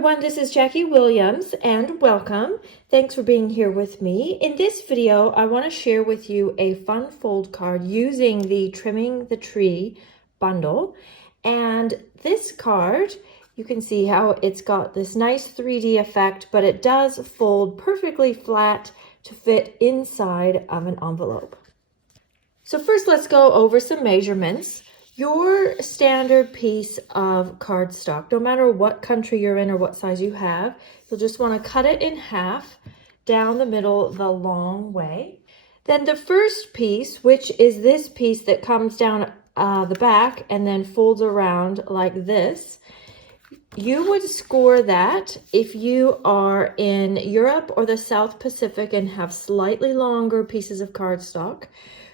everyone, this is Jackie Williams and welcome. Thanks for being here with me. In this video, I want to share with you a fun fold card using the Trimming the Tree bundle. And this card, you can see how it's got this nice 3D effect, but it does fold perfectly flat to fit inside of an envelope. So first, let's go over some measurements. Your standard piece of cardstock, no matter what country you're in or what size you have, you'll just want to cut it in half down the middle the long way. Then the first piece, which is this piece that comes down the back and then folds around like this, you would score that if you are in Europe or the South Pacific and have slightly longer pieces of cardstock.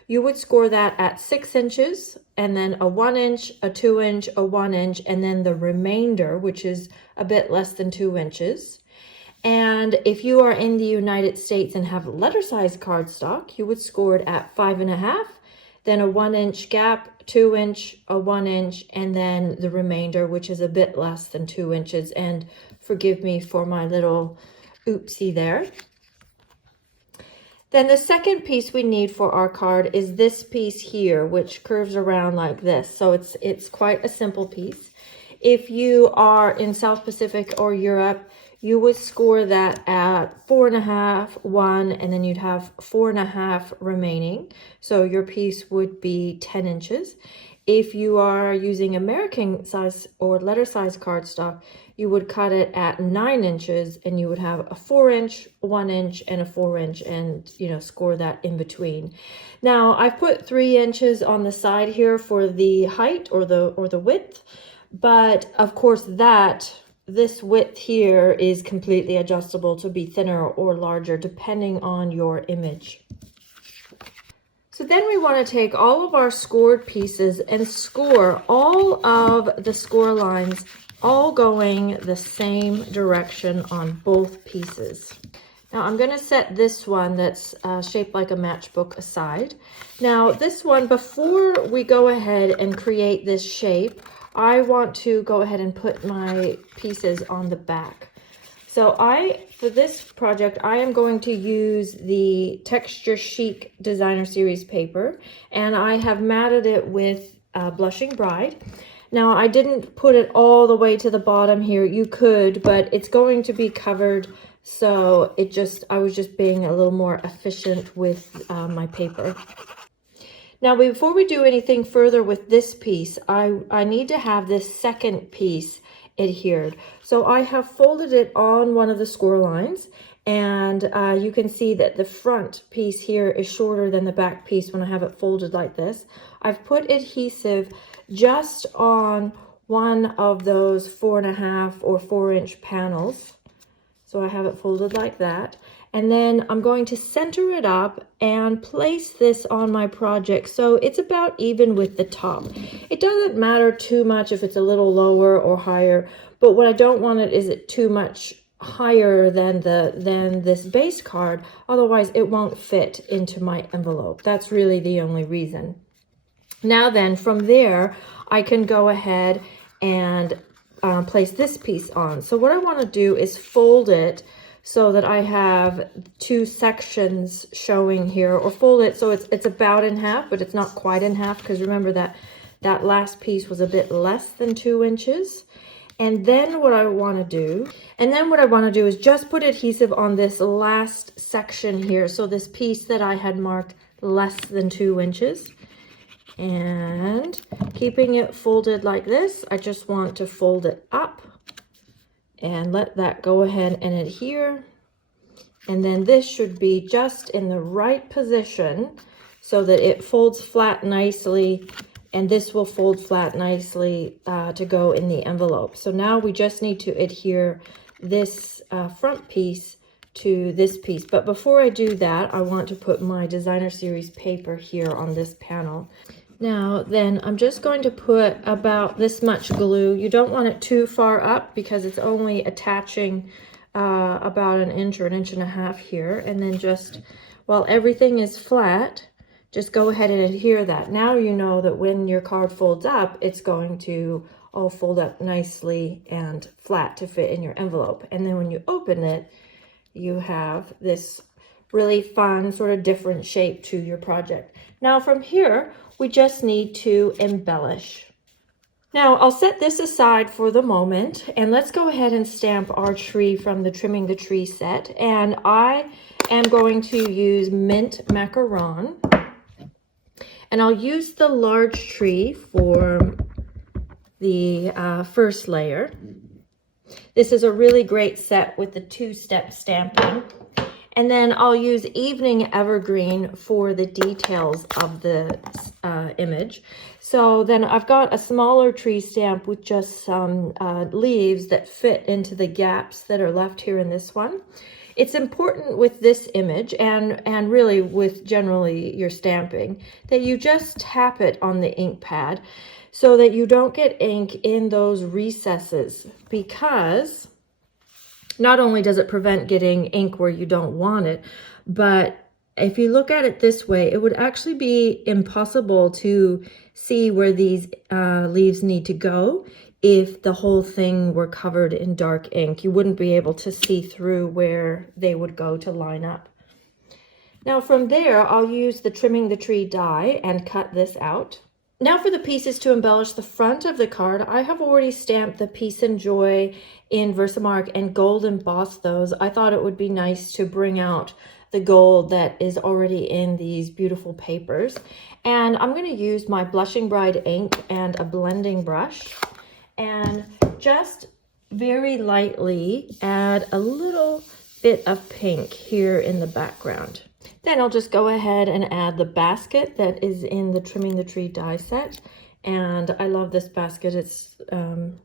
You would score that at 6 inches, and then a 1 inch, a 2 inch, a 1 inch, and then the remainder, which is a bit less than 2 inches. And if you are in the United States and have letter size cardstock, you would score it at 5.5, then a 1 inch gap, 2 inch, a 1 inch, and then the remainder, which is a bit less than 2 inches. And forgive me for my little oopsie there. Then the second piece we need for our card is this piece here, which curves around like this. So it's quite a simple piece. If you are in South Pacific or Europe, you would score that at 4.5, 1, and then you'd have 4.5 remaining. So your piece would be 10 inches. If you are using American size or letter size cardstock, you would cut it at 9 inches and you would have a 4 inch, 1 inch, and a 4 inch, and score that in between. Now I've put 3 inches on the side here for the height or the width, but of course this width here is completely adjustable to be thinner or larger depending on your image. So then we want to take all of our scored pieces and score all of the score lines all going the same direction on both pieces. Now I'm going to set this one that's shaped like a matchbook aside. Now this one, before we go ahead and create this shape, I want to go ahead and put my pieces on the back. So for this project, I am going to use the Texture Chic Designer Series paper, and I have matted it with Blushing Bride. Now, I didn't put it all the way to the bottom here. You could, but it's going to be covered, so I was just being a little more efficient with my paper. Now, before we do anything further with this piece, I need to have this second piece adhered. So I have folded it on one of the score lines, and you can see that the front piece here is shorter than the back piece when I have it folded like this. I've put adhesive just on one of those 4.5 or 4 inch panels. So I have it folded like that. And then I'm going to center it up and place this on my project so it's about even with the top. It doesn't matter too much if it's a little lower or higher, but what I don't want is it too much higher than this base card. Otherwise it won't fit into my envelope. That's really the only reason. Now then, from there, I can go ahead and place this piece on. So what I want to do is fold it so that I have 2 sections showing here, or fold it so it's about in half, but it's not quite in half, because remember that last piece was a bit less than 2 inches. And then what I want to do is just put adhesive on this last section here. So this piece that I had marked less than 2 inches. And keeping it folded like this, I just want to fold it up and let that go ahead and adhere. And then this should be just in the right position so that it folds flat nicely, and this will fold flat nicely to go in the envelope. So now we just need to adhere this front piece to this piece. But before I do that, I want to put my Designer Series paper here on this panel. Now then, I'm just going to put about this much glue. You don't want it too far up because it's only attaching about 1 inch or 1.5 inches here. And then just while everything is flat, just go ahead and adhere that. Now you know that when your card folds up, it's going to all fold up nicely and flat to fit in your envelope. And then when you open it, you have this really fun, sort of different shape to your project. Now from here, we just need to embellish. Now I'll set this aside for the moment, and let's go ahead and stamp our tree from the Trimming the Tree set. And I am going to use mint macaron, and I'll use the large tree for the first layer. This is a really great set with the two-step stamping. And then I'll use Evening Evergreen for the details of the image. So then I've got a smaller tree stamp with just some leaves that fit into the gaps that are left here in this one. It's important with this image, and really with generally your stamping, that you just tap it on the ink pad so that you don't get ink in those recesses, because not only does it prevent getting ink where you don't want it, but if you look at it this way, it would actually be impossible to see where these leaves need to go if the whole thing were covered in dark ink. You wouldn't be able to see through where they would go to line up. Now from there, I'll use the Trimming the Tree die and cut this out. Now for the pieces to embellish the front of the card, I have already stamped the Peace and Joy in Versamark and gold embossed those. I thought it would be nice to bring out the gold that is already in these beautiful papers. And I'm going to use my Blushing Bride ink and a blending brush and just very lightly add a little bit of pink here in the background. Then I'll just go ahead and add the basket that is in the Trimming the Tree die set. And I love this basket. It's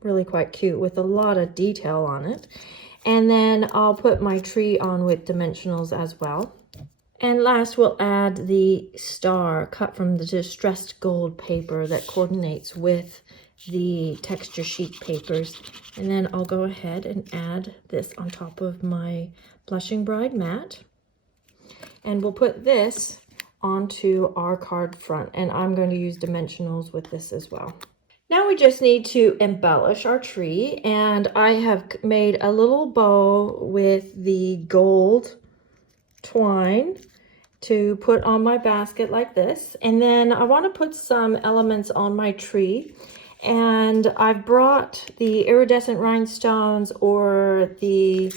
really quite cute with a lot of detail on it. And then I'll put my tree on with dimensionals as well. And last we'll add the star cut from the distressed gold paper that coordinates with the texture sheet papers. And then I'll go ahead and add this on top of my Blushing Bride mat. And we'll put this onto our card front, and I'm going to use dimensionals with this as well. Now we just need to embellish our tree, and I have made a little bow with the gold twine to put on my basket like this. And then I want to put some elements on my tree, and I've brought the iridescent rhinestones or the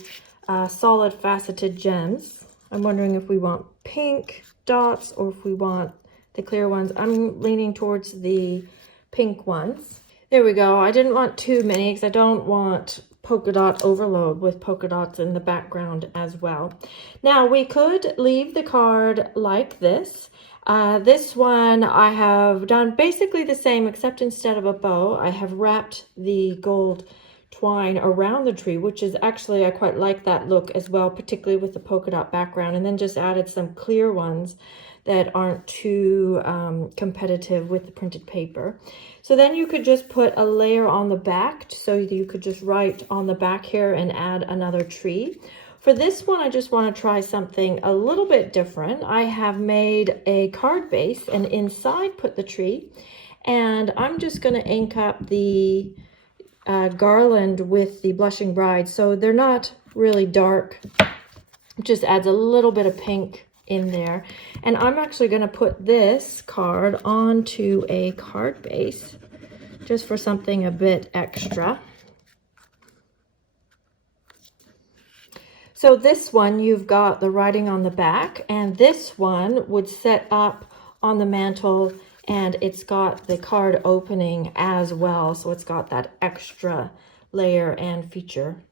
solid faceted gems. I'm wondering if we want pink dots or if we want the clear ones. I'm leaning towards the pink ones. There we go. I didn't want too many because I don't want polka dot overload with polka dots in the background as well. Now we could leave the card like this. This one I have done basically the same, except instead of a bow, I have wrapped the gold twine around the tree, which is actually, I quite like that look as well, particularly with the polka dot background, and then just added some clear ones that aren't too competitive with the printed paper. So then you could just put a layer on the back, so you could just write on the back here and add another tree. For this one, I just want to try something a little bit different. I have made a card base and inside put the tree, and I'm just going to ink up the garland with the Blushing Bride, so they're not really dark. It just adds a little bit of pink in there. And I'm actually going to put this card onto a card base just for something a bit extra. So this one, you've got the writing on the back, and this one would set up on the mantle, and it's got the card opening as well, so it's got that extra layer and feature,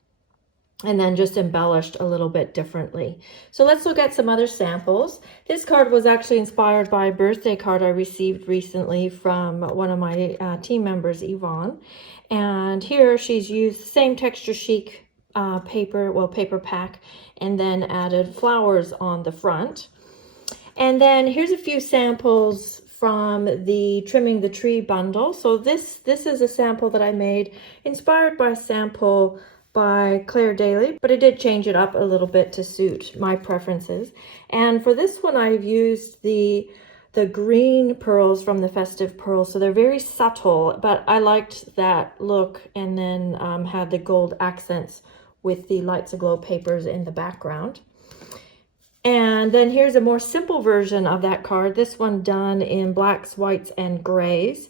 and then just embellished a little bit differently. So let's look at some other samples. This card was actually inspired by a birthday card I received recently from one of my team members, Yvonne, and here she's used the same texture chic paper pack, and then added flowers on the front. And then here's a few samples from the Trimming the Tree bundle. So this is a sample that I made inspired by a sample by Claire Daly, but I did change it up a little bit to suit my preferences. And for this one, I've used the the green pearls from the festive pearls. So they're very subtle, but I liked that look, and then had the gold accents with the Lights Aglow papers in the background. And then here's a more simple version of that card. This one done in blacks, whites, and grays.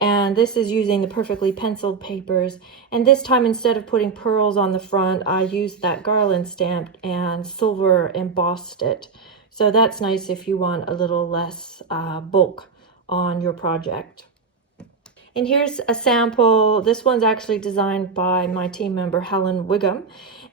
And this is using the perfectly penciled papers. And this time, instead of putting pearls on the front, I used that garland stamp and silver embossed it. So that's nice if you want a little less bulk on your project. And here's a sample. This one's actually designed by my team member, Helen Wiggum.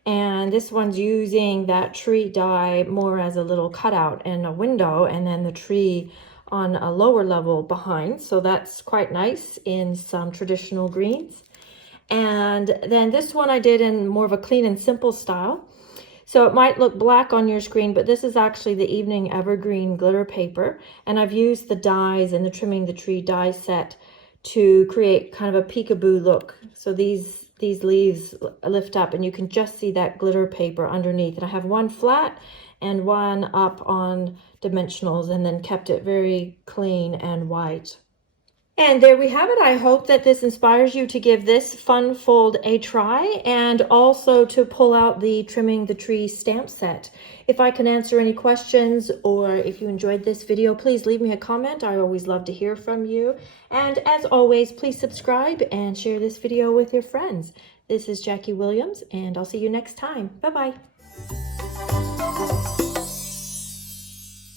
And this one's using that tree die more as a little cutout and a window, and then the tree on a lower level behind. So that's quite nice in some traditional greens. And then this one I did in more of a clean and simple style. So it might look black on your screen, but this is actually the Evening Evergreen glitter paper. And I've used the dies and the Trimming the Tree die set to create kind of a peekaboo look. So these leaves lift up and you can just see that glitter paper underneath. And I have one flat and one up on dimensionals, and then kept it very clean and white. And there we have it. I hope that this inspires you to give this fun fold a try, and also to pull out the Trimming the Tree stamp set. If I can answer any questions, or if you enjoyed this video, please leave me a comment. I always love to hear from you. And as always, please subscribe and share this video with your friends. This is Jackie Williams, and I'll see you next time. Bye-bye.